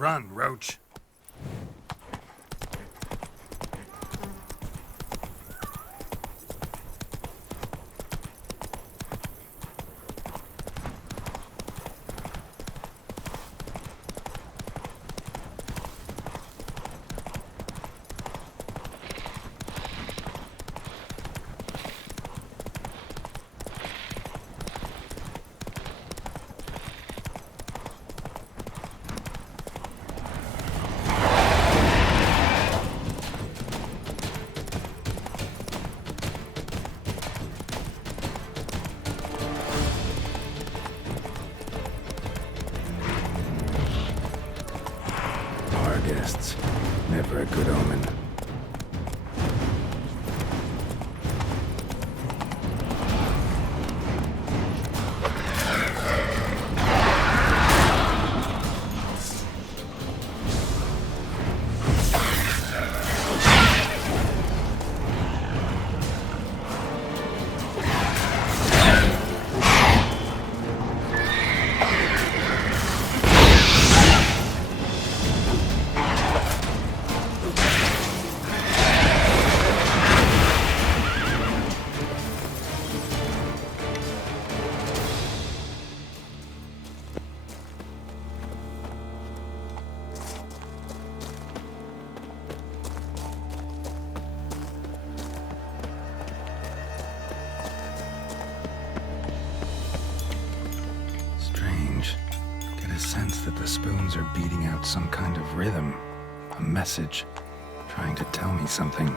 Run, Roach. Guests. Never a good omen. Get a sense that the spoons are beating out some kind of rhythm, a message, trying to tell me something.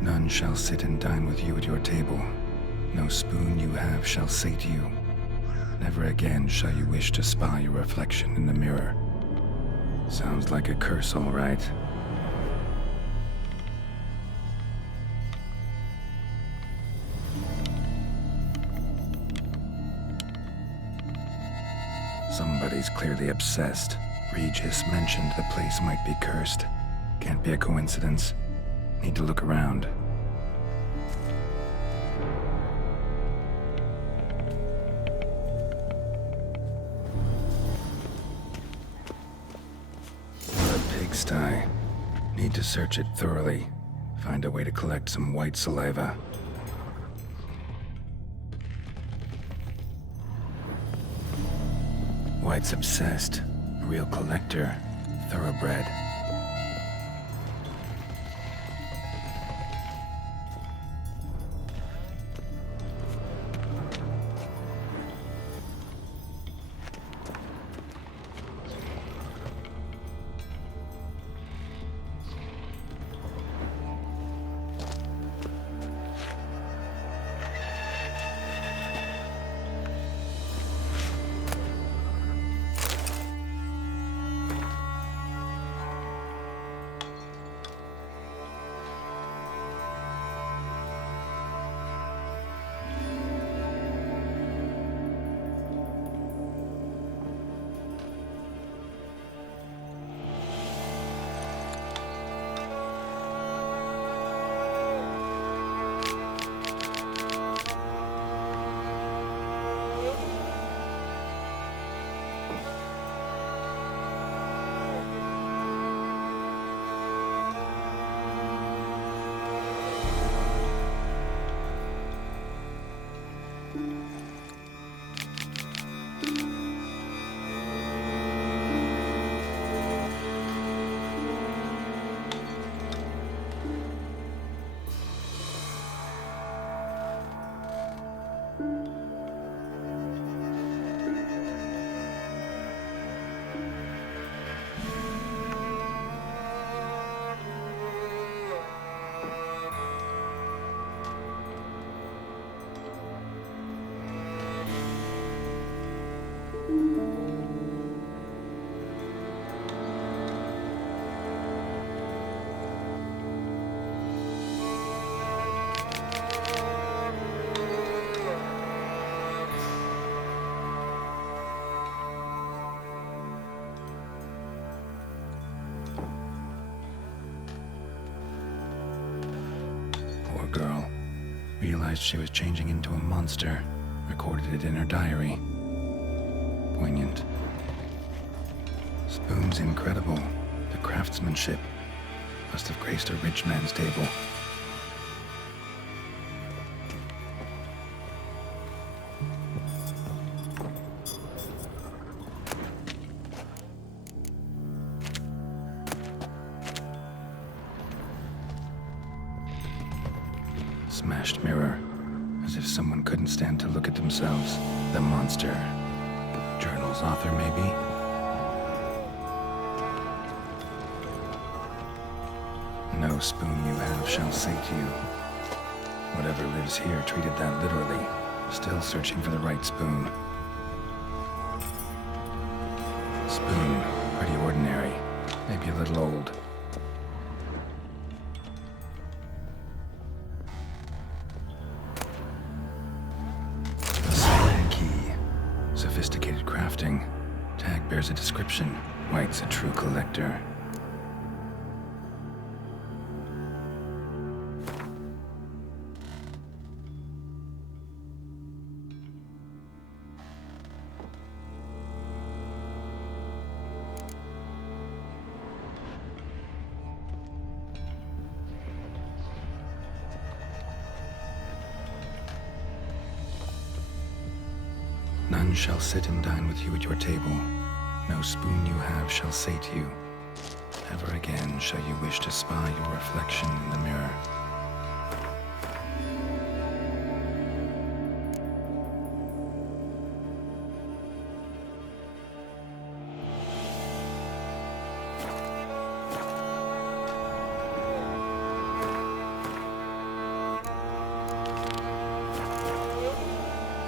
None shall sit and dine with you at your table. No spoon you have shall sate you. Never again shall you wish to spy your reflection in the mirror. Sounds like a curse, all right. Somebody's clearly obsessed. Regis mentioned the place might be cursed. Can't be a coincidence. Need to look around. What a pigsty. Need to search it thoroughly. Find a way to collect some white saliva. White's obsessed. A real collector. Thoroughbred. realized she was changing into a monster, recorded it in her diary. Poignant. Spoon's incredible. The craftsmanship must have graced a rich man's table. Smashed mirror, as if someone couldn't stand to look at themselves. The monster. Journal's author, maybe? No spoon you have shall sate you. Whatever lives here treated that literally, still searching for the right spoon. Spoon, pretty ordinary, maybe a little old. Sophisticated crafting. Tag bears a description. White's a true collector. None shall sit and dine with you at your table. No spoon you have shall sate you. Never again shall you wish to spy your reflection in the mirror.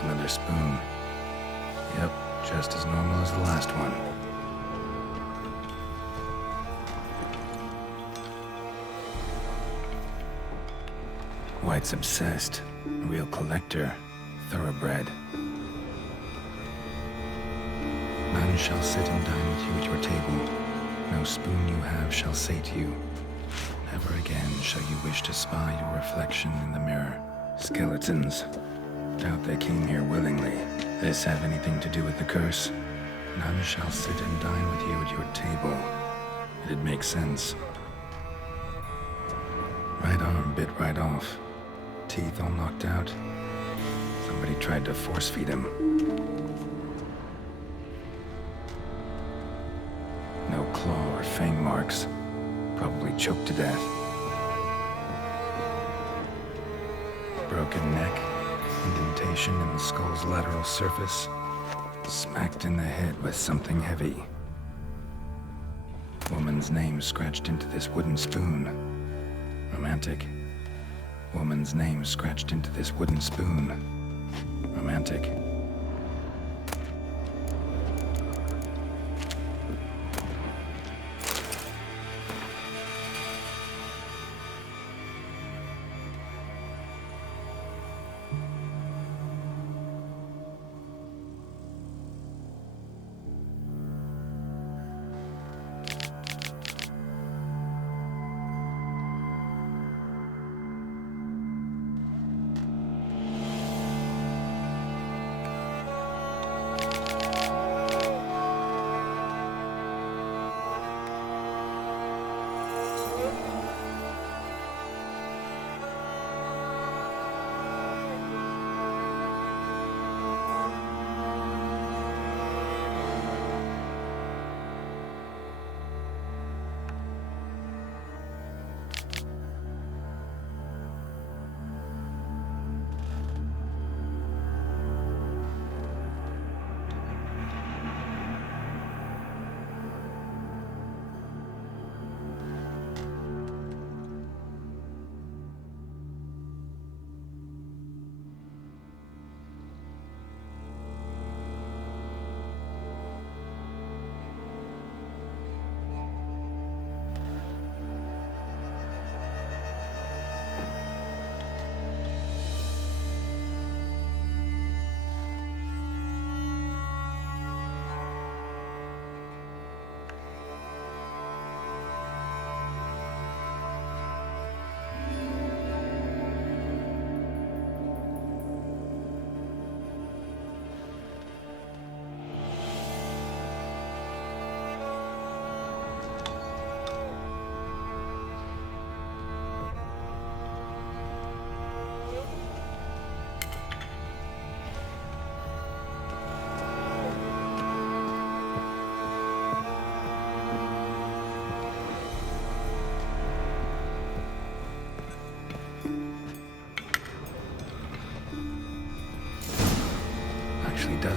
Another spoon. Yep, just as normal as the last one. White's obsessed. A real collector. Thoroughbred. None shall sit and dine with you at your table. No spoon you have shall sate you. Never again shall you wish to spy your reflection in the mirror. Skeletons. Doubt they came here willingly. This have anything to do with the curse? None shall sit and dine with you at your table. It'd make sense. Right arm bit right off. Teeth all knocked out. Somebody tried to force feed him. No claw or fang marks. Probably choked to death. Broken neck. Indentation in the skull's lateral surface. Smacked in the head with something heavy. Woman's name scratched into this wooden spoon. Romantic. Woman's name scratched into this wooden spoon. Romantic.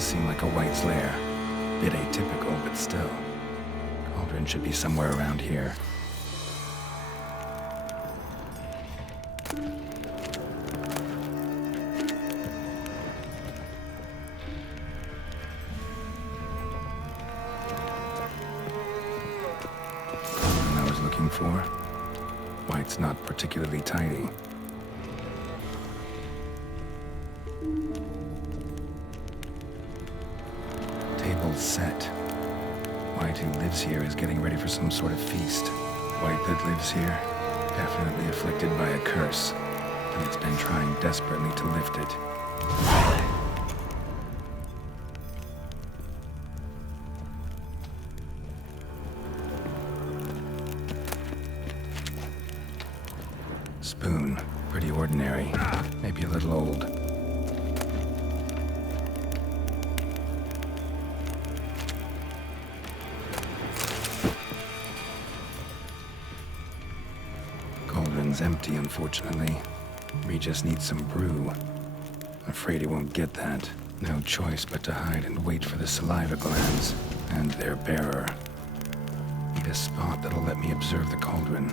seem like a White's lair. Bit atypical, but still. Cauldron should be somewhere around here. Cauldron I was looking for. White's not particularly tidy. Table's set. White, who lives here, is getting ready for some sort of feast. White that lives here, definitely afflicted by a curse, and it's been trying desperately to lift it. Spoon, pretty ordinary, maybe a little old. Cauldron's empty, unfortunately. Regis needs some brew. Afraid he won't get that. No choice but to hide and wait for the saliva glands and their bearer. Need a spot that'll let me observe the cauldron.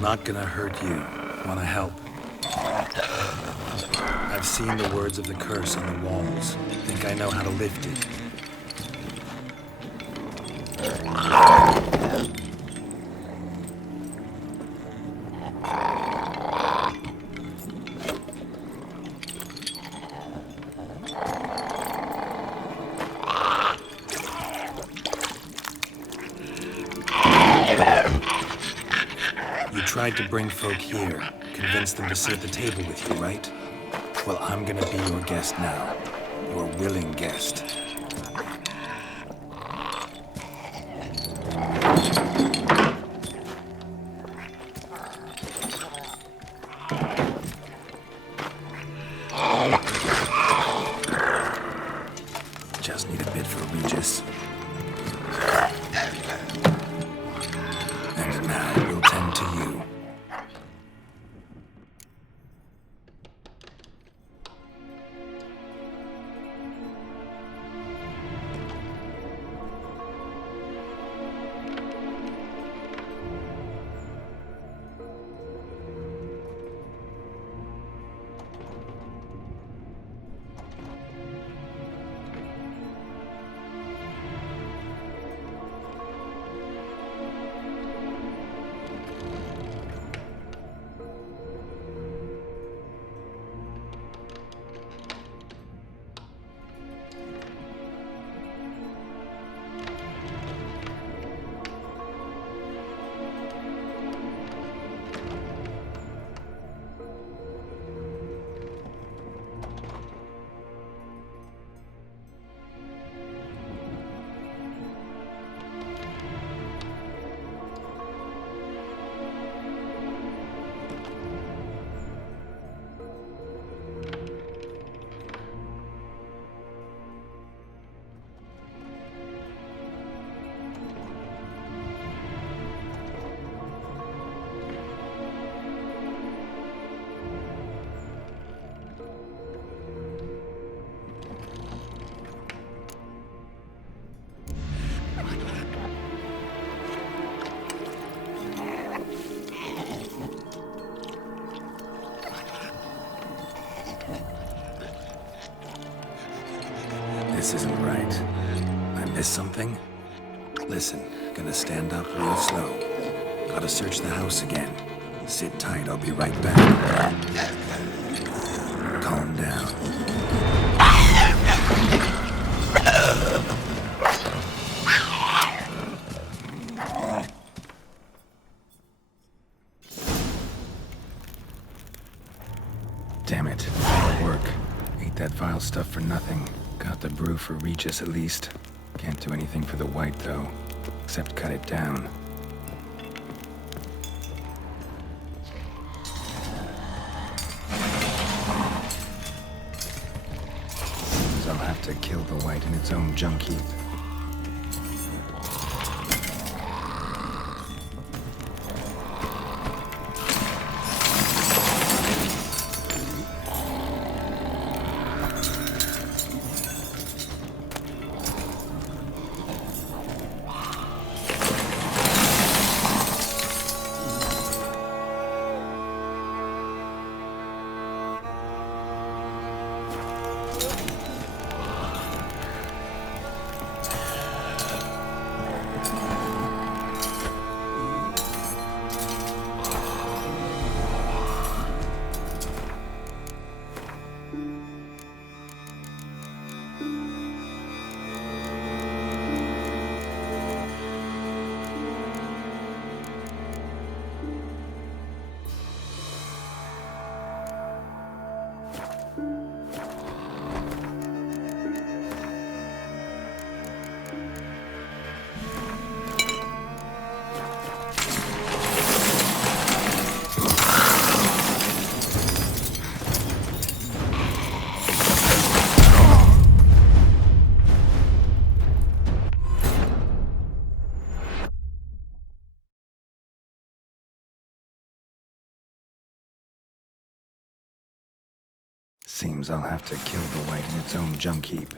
Not gonna hurt you. Wanna help? I've seen the words of the curse on the walls. Think I know how to lift it. Tried to bring folk here, convince them to sit at the table with you, right? Well, I'm gonna be your guest now. Your willing guest. Just need a bit for Regis. And now we'll tend to you. This isn't right. I missed something? Listen, gonna stand up real slow. Gotta search the house again. Sit tight, I'll be right back. Calm down. Damn it. It'll work. Ate that vile stuff for nothing. Got the brew for Regis at least. Can't do anything for the white though. Except cut it down. Seems I'll have to kill the white in its own junk heap. Seems I'll have to kill the white in its own junk heap.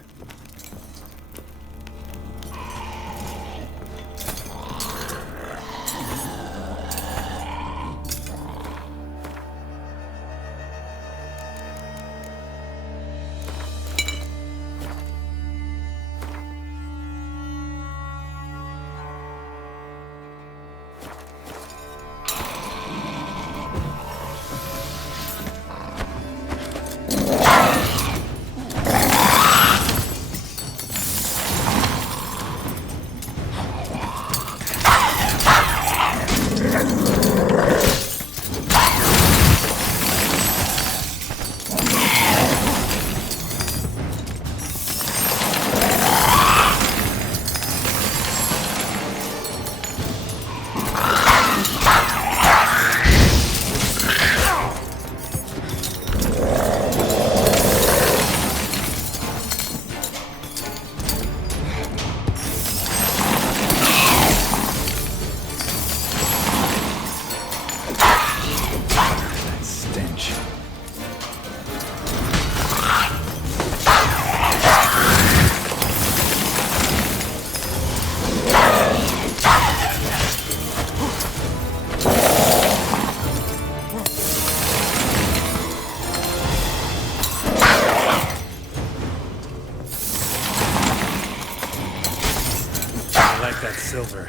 That silver.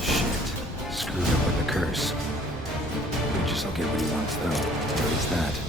Shit. Screwed up with the curse. Regis will get what he wants though. What is that?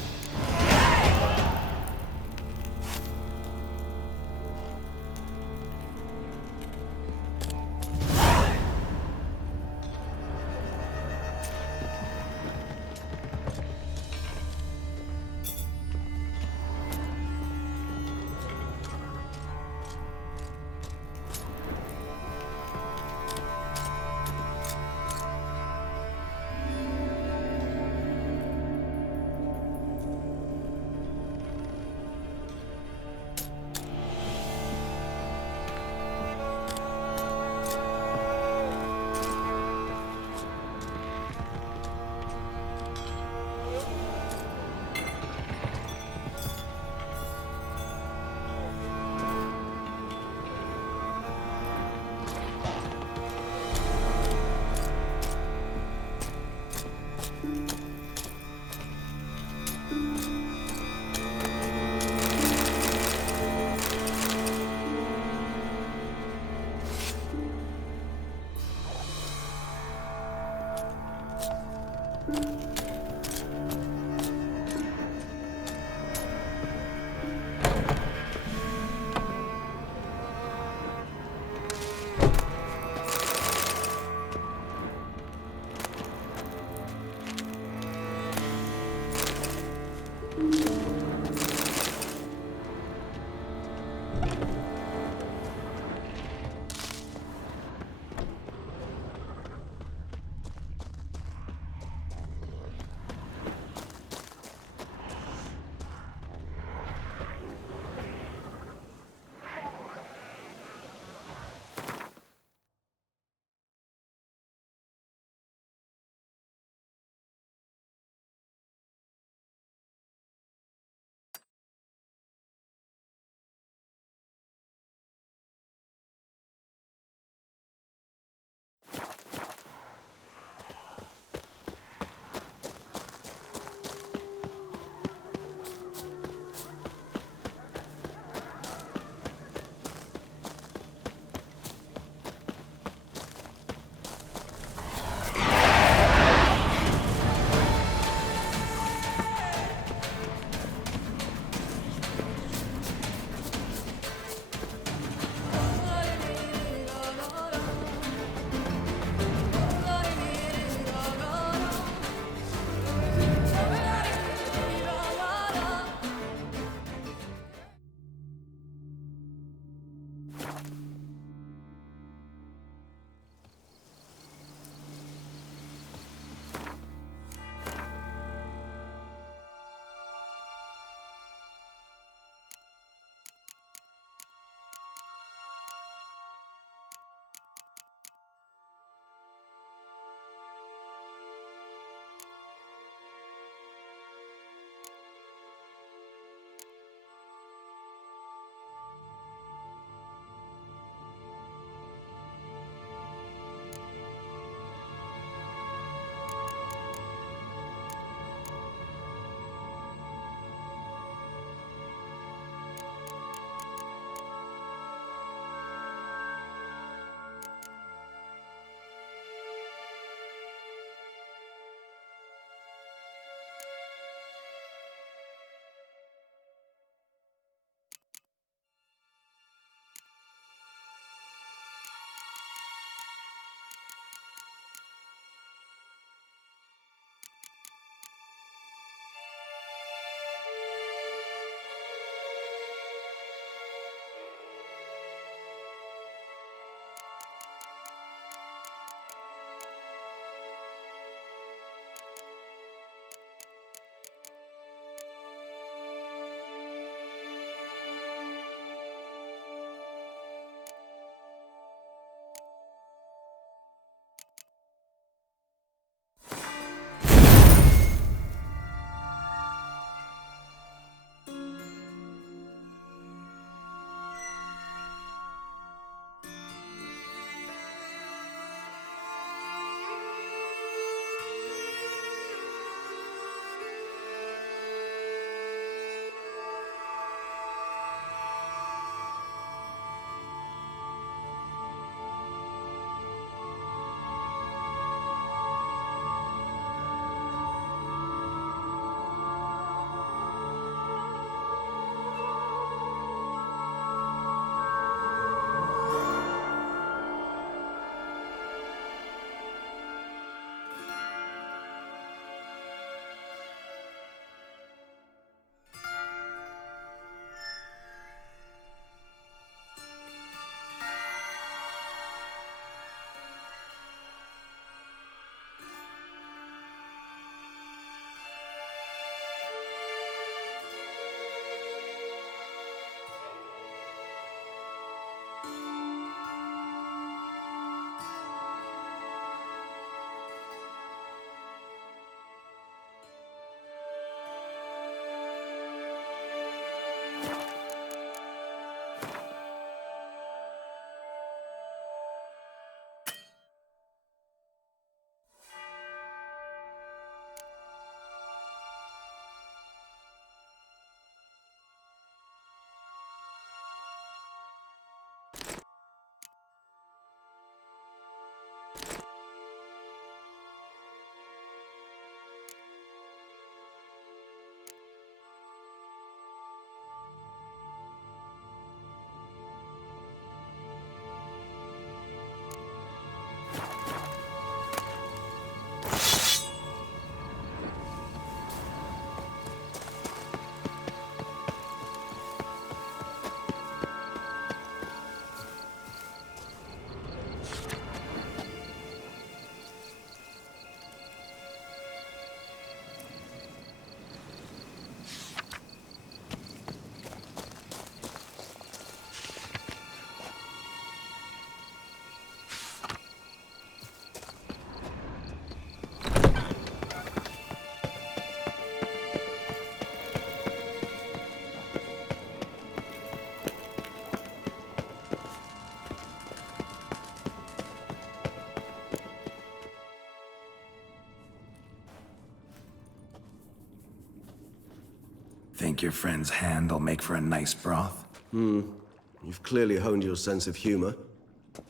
your friend's hand'll make for a nice broth? You've clearly honed your sense of humor.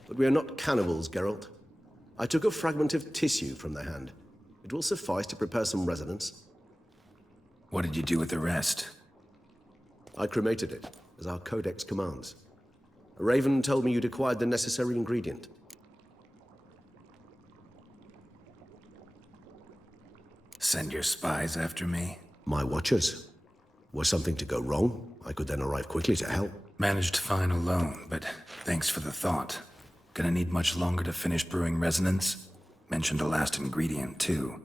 But we are not cannibals, Geralt. I took a fragment of tissue from the hand. It will suffice to prepare some resonance. What did you do with the rest? I cremated it, as our codex commands. Raven told me you'd acquired the necessary ingredient. Send your spies after me? My watchers. Were something to go wrong, I could then arrive quickly to help. Managed fine alone, but thanks for the thought. Gonna need much longer to finish brewing resonance? Mentioned a last ingredient, too.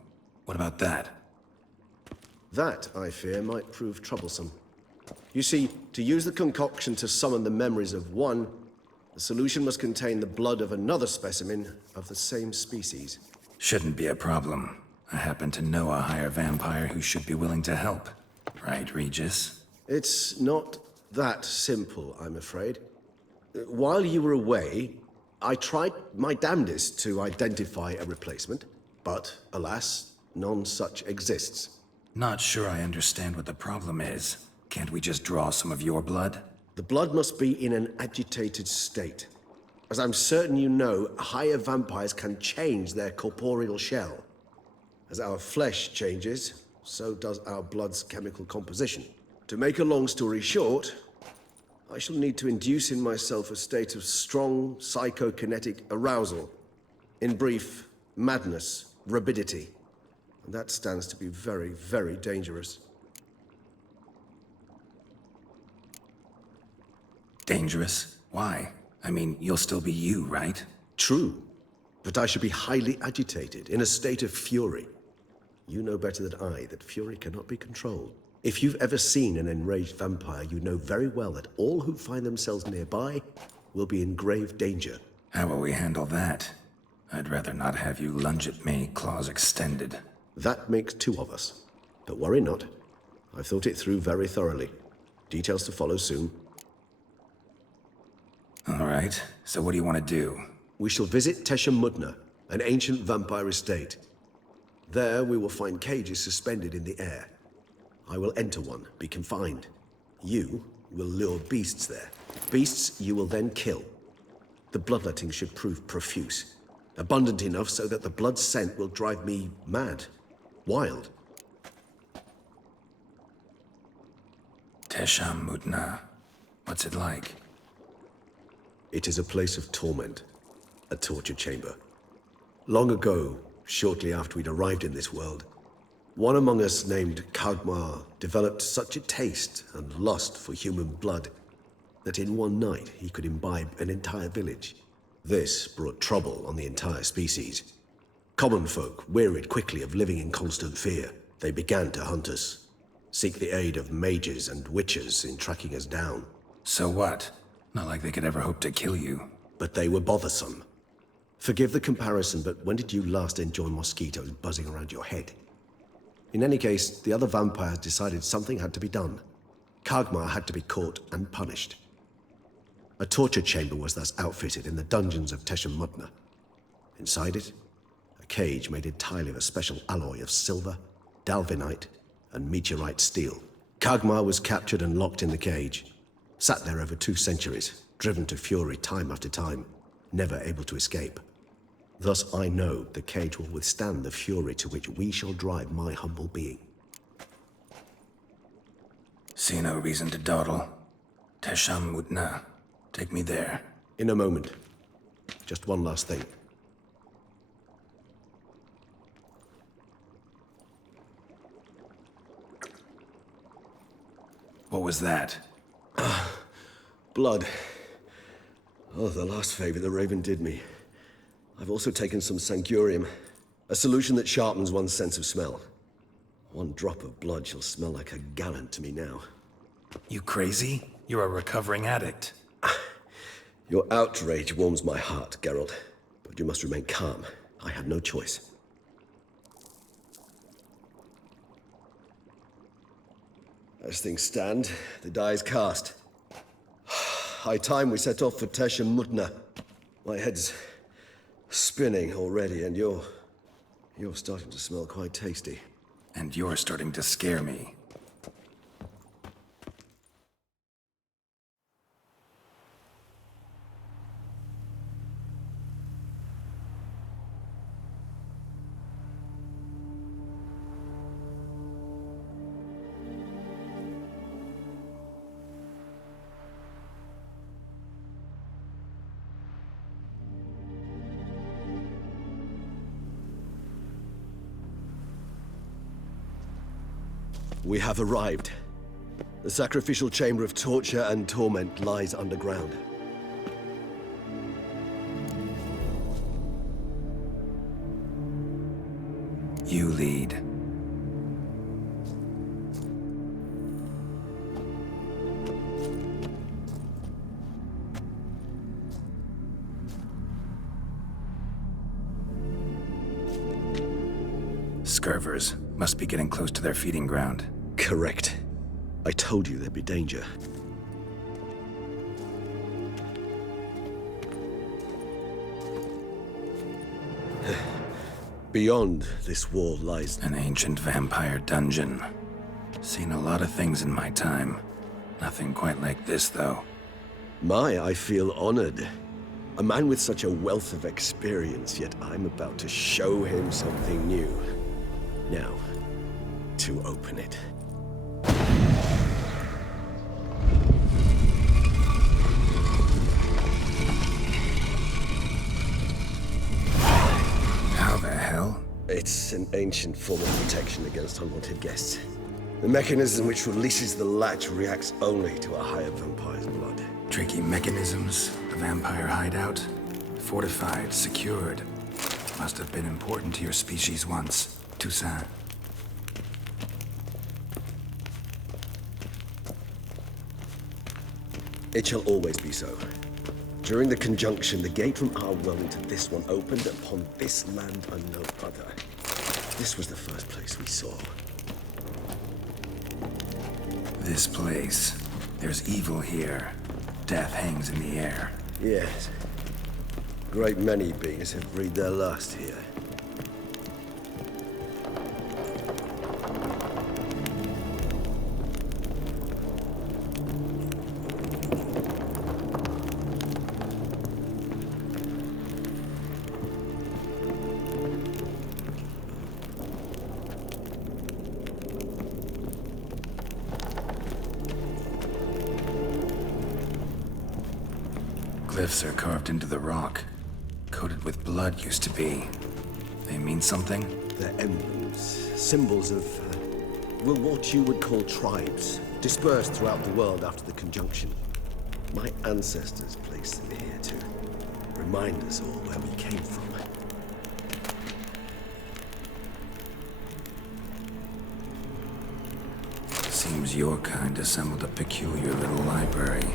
What about that? That, I fear, might prove troublesome. You see, to use the concoction to summon the memories of one, the solution must contain the blood of another specimen of the same species. Shouldn't be a problem. I happen to know a higher vampire who should be willing to help. Right, Regis? It's not that simple, I'm afraid. While you were away, I tried my damnedest to identify a replacement, but alas, none such exists. Not sure I understand what the problem is. Can't we just draw some of your blood? The blood must be in an agitated state. As I'm certain you know, higher vampires can change their corporeal shell. As our flesh changes, so does our blood's chemical composition. To make a long story short, I shall need to induce in myself a state of strong psychokinetic arousal. In brief, madness, rabidity. And that stands to be very, very dangerous. Dangerous? Why? I mean, you'll still be you, right? True, but I should be highly agitated, in a state of fury. You know better than I that fury cannot be controlled. If you've ever seen an enraged vampire, you know very well that all who find themselves nearby will be in grave danger. How will we handle that? I'd rather not have you lunge at me, claws extended. That makes two of us. But worry not. I've thought it through very thoroughly. Details to follow soon. All right, so what do you want to do? We shall visit Tesha Mudna, an ancient vampire estate. There we will find cages suspended in the air. I will enter one, be confined. You will lure beasts there. Beasts you will then kill. The bloodletting should prove profuse. Abundant enough so that the blood scent will drive me mad. Wild. Tesha Mudna. What's it like? It is a place of torment. A torture chamber. Long ago, shortly after we'd arrived in this world, one among us named Kagmar developed such a taste and lust for human blood that in one night he could imbibe an entire village. This brought trouble on the entire species. Common folk wearied quickly of living in constant fear. They began to hunt us, seek the aid of mages and witches in tracking us down. So what? Not like they could ever hope to kill you. But they were bothersome. Forgive the comparison, but when did you last enjoy mosquitoes buzzing around your head? In any case, the other vampires decided something had to be done. Kagmar had to be caught and punished. A torture chamber was thus outfitted in the dungeons of Tesha Mudna. Inside it, a cage made entirely of a special alloy of silver, dalvinite, and meteorite steel. Kagmar was captured and locked in the cage. Sat there over 2 centuries, driven to fury time after time, never able to escape. Thus I know the cage will withstand the fury to which we shall drive my humble being. See no reason to dawdle. Tesha Mudna. Take me there. In a moment. Just one last thing. What was that? Blood. Oh, the last favor the Raven did me. I've also taken some Sancurium, a solution that sharpens one's sense of smell. One drop of blood shall smell like a gallon to me now. You crazy? You're a recovering addict. Your outrage warms my heart, Geralt. But you must remain calm. I had no choice. As things stand, the die is cast. High time we set off for Tesha Mudna. My head's spinning already, and you're starting to smell quite tasty. And you're starting to scare me. We have arrived. The sacrificial chamber of torture and torment lies underground. You lead. Scurvers must be getting close to their feeding ground. Correct. I told you there'd be danger. Beyond this wall lies... An ancient vampire dungeon. Seen a lot of things in my time. Nothing quite like this, though. I feel honored. A man with such a wealth of experience, yet I'm about to show him something new. Now, to open it. How the hell? It's an ancient form of protection against unwanted guests. The mechanism which releases the latch reacts only to a higher vampire's blood. Tricky mechanisms, a vampire hideout. Fortified, secured. Must have been important to your species once. Toussaint. It shall always be so. During the conjunction, the gate from our world into this one opened upon this land and no other. This was the first place we saw. This place. There's evil here. Death hangs in the air. Yes. Great many beings have breathed their last here. Glyphs are carved into the rock. Coated with blood used to be. They mean something? They're emblems, symbols of, well, what you would call tribes, dispersed throughout the world after the conjunction. My ancestors placed them here to remind us all where we came from. Seems your kind assembled a peculiar little library.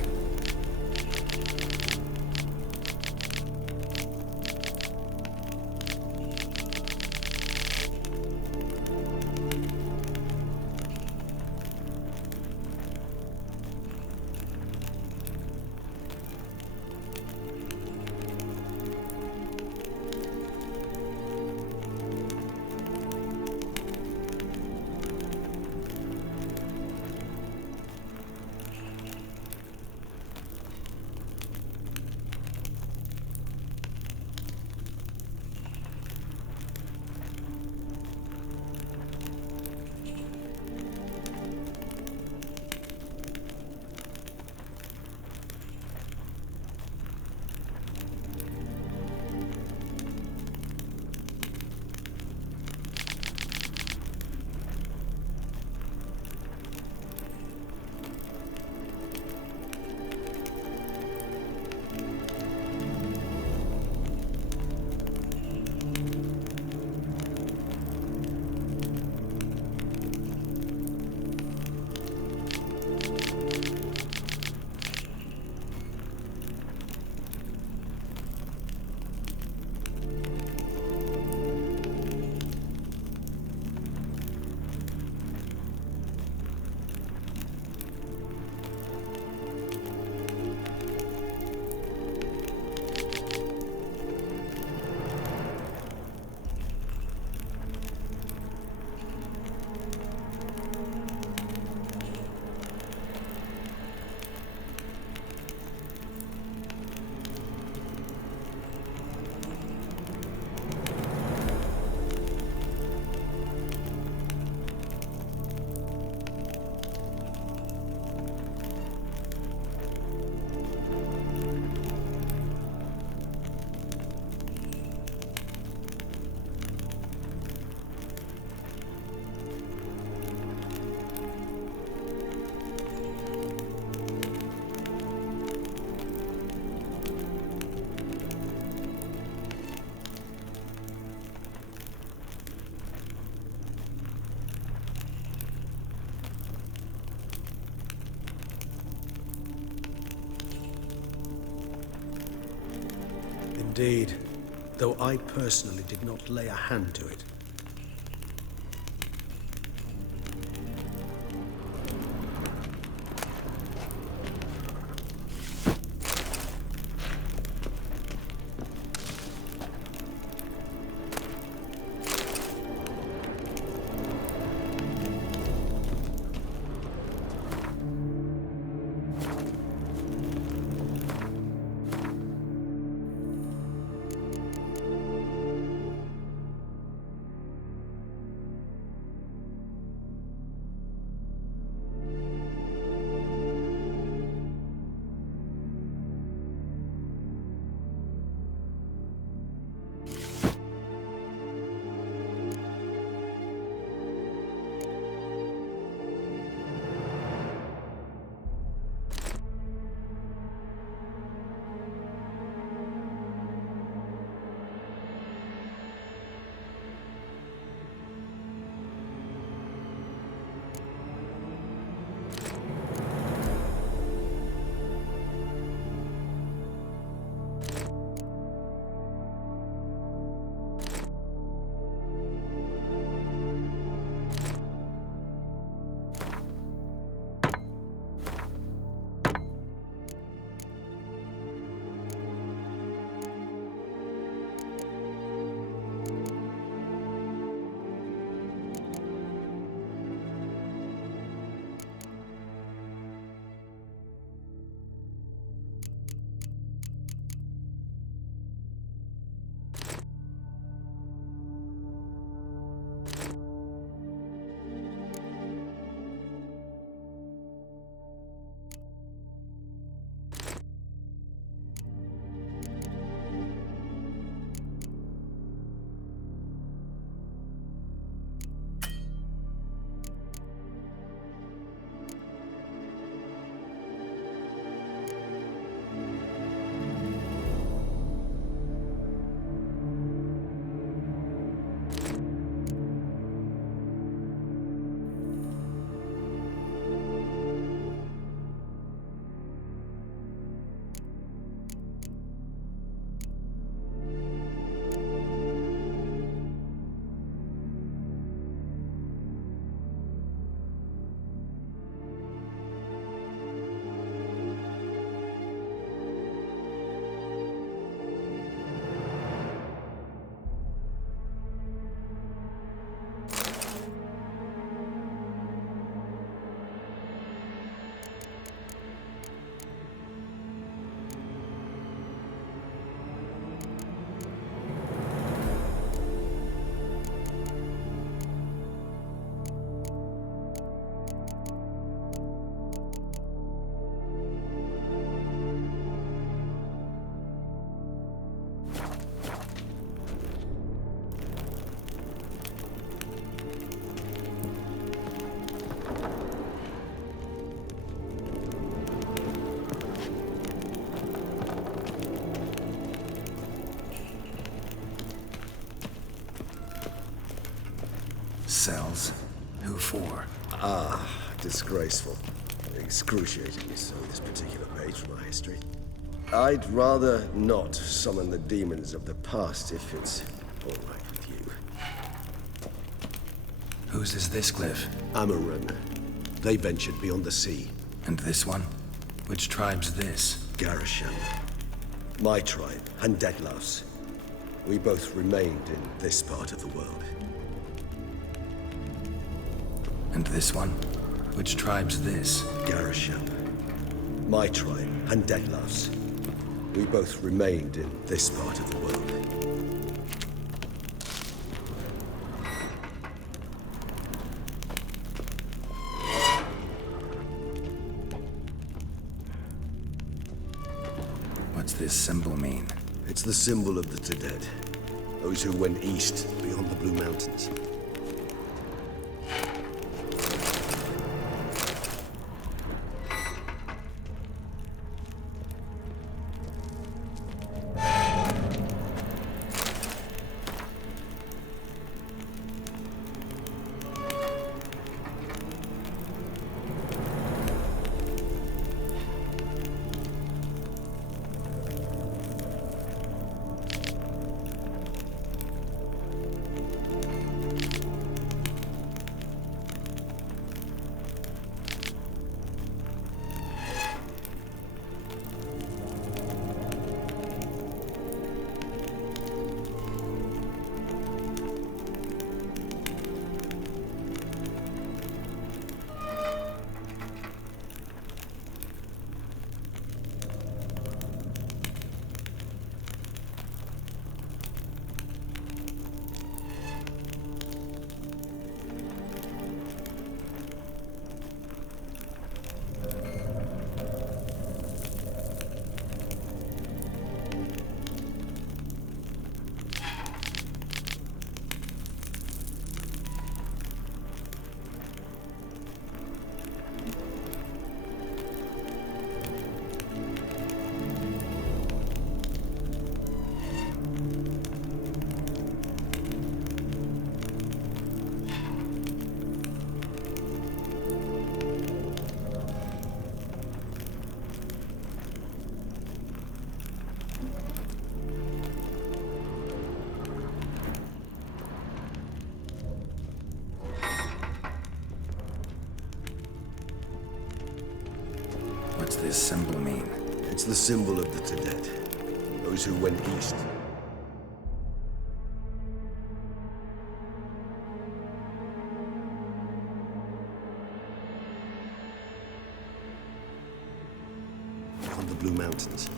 Indeed, though I personally did not lay a hand to it. Cells? Who for? Disgraceful. Excruciatingly so, this particular page from our history. I'd rather not summon the demons of the past if it's all right with you. Whose is this glyph? Amaran. They ventured beyond the sea. And this one? Which tribe's this? Garasham. My tribe, and Deadlouse. We both remained in this part of the world. And this one? Which tribe's this? Garasham. My tribe, and Deadlouse. We both remained in this part of the world. What's this symbol mean? It's the symbol of the Tedead. Those who went east beyond the Blue Mountains. this symbol mean? It's the symbol of the Tedet, those who went east. On the Blue Mountains.